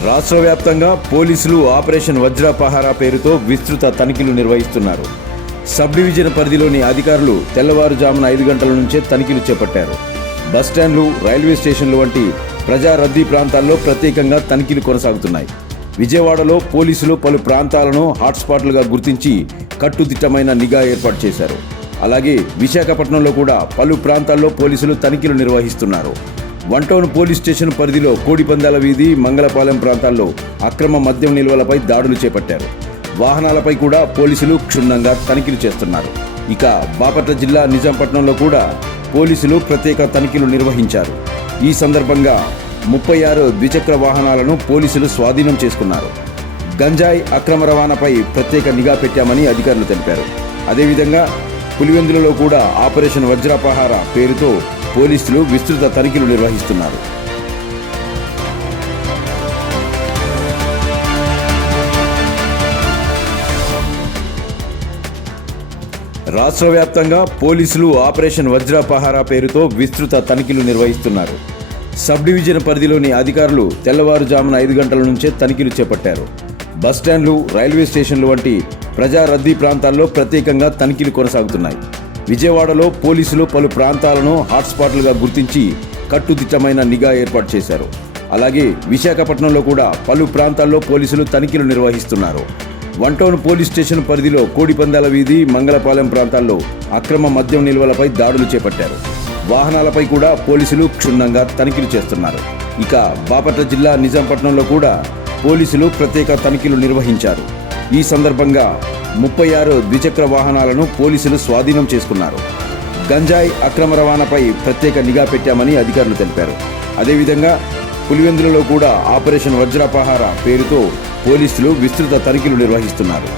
రాష్ట్ర వ్యాప్తంగా పోలీసులు ఆపరేషన్ వజ్రపహారా పేరుతో విస్తృత తనిఖీలు నిర్వహిస్తున్నారు. సబ్ డివిజన్ పరిధిలోని అధికారులు తెల్లవారుజామున 5 గంటల నుంచే తనిఖీలు చేపట్టారు. బస్టాండ్లు, రైల్వే స్టేషన్లు వంటి ప్రజా రద్దీ ప్రాంతాల్లో ప్రత్యేకంగా తనిఖీలు కొనసాగుతున్నాయి. విజయవాడలో పోలీసులు పలు ప్రాంతాలను హాట్స్పాట్లుగా గుర్తించి కట్టుదిట్టమైన నిఘా ఏర్పాటు చేశారు. అలాగే విశాఖపట్నంలో కూడా పలు ప్రాంతాల్లో పోలీసులు తనిఖీలు నిర్వహిస్తున్నారు. వన్ టౌన్ పోలీస్ స్టేషన్ పరిధిలో కోడిపందాల వీధి, మంగళపాలెం ప్రాంతాల్లో అక్రమ మద్యం నిల్వలపై దాడులు చేపట్టారు. వాహనాలపై కూడా పోలీసులు క్షుణ్ణంగా తనిఖీలు చేస్తున్నారు. ఇక బాపట్ల జిల్లా నిజాంపట్నంలో కూడా పోలీసులు ప్రత్యేక తనిఖీలు నిర్వహించారు. ఈ సందర్భంగా 36 ద్విచక్ర వాహనాలను పోలీసులు స్వాధీనం చేసుకున్నారు. గంజాయి అక్రమ రవాణాపై ప్రత్యేక నిఘా పెట్టామని అధికారులు తెలిపారు. అదేవిధంగా పులివెందులలో కూడా ఆపరేషన్ వజ్రపహారా పేరుతో పోలీసులు విస్తృత తనిఖీలు నిర్వహిస్తున్నారు. రాష్ట్ర వ్యాప్తంగా పోలీసులు ఆపరేషన్ వజ్రపహారా పేరుతో విస్తృత తనిఖీలు నిర్వహిస్తున్నారు. సబ్ డివిజన్ పరిధిలోని అధికారులు తెల్లవారుజామున 5 గంటల నుంచే తనిఖీలు చేపట్టారు. బస్టాండ్లు, రైల్వే స్టేషన్లు వంటి ప్రజా రద్దీ ప్రాంతాల్లో ప్రత్యేకంగా తనిఖీలు కొనసాగుతున్నాయి. విజయవాడలో పోలీసులు పలు ప్రాంతాలను హాట్స్పాట్లుగా గుర్తించి కట్టుదిట్టమైన నిఘా ఏర్పాటు చేశారు. అలాగే విశాఖపట్నంలో కూడా పలు ప్రాంతాల్లో పోలీసులు తనిఖీలు నిర్వహిస్తున్నారు. వన్ టౌన్ పోలీస్ స్టేషన్ పరిధిలో కోడిపందాల వీధి, మంగళపాలెం ప్రాంతాల్లో అక్రమ మద్యం నిల్వలపై దాడులు చేపట్టారు. వాహనాలపై కూడా పోలీసులు క్షుణ్ణంగా తనిఖీలు చేస్తున్నారు. ఇక బాపట్ల జిల్లా నిజాంపట్నంలో కూడా పోలీసులు ప్రత్యేక తనిఖీలు నిర్వహించారు. ఈ సందర్భంగా 36 ద్విచక్ర వాహనాలను పోలీసులు స్వాధీనం చేసుకున్నారు. గంజాయి అక్రమ రవాణాపై ప్రత్యేక నిఘా పెట్టామని అధికారులు తెలిపారు. అదేవిధంగా పులివెందులలో కూడా ఆపరేషన్ వజ్రపహారా పేరుతో పోలీసులు విస్తృత తనిఖీలు నిర్వహిస్తున్నారు.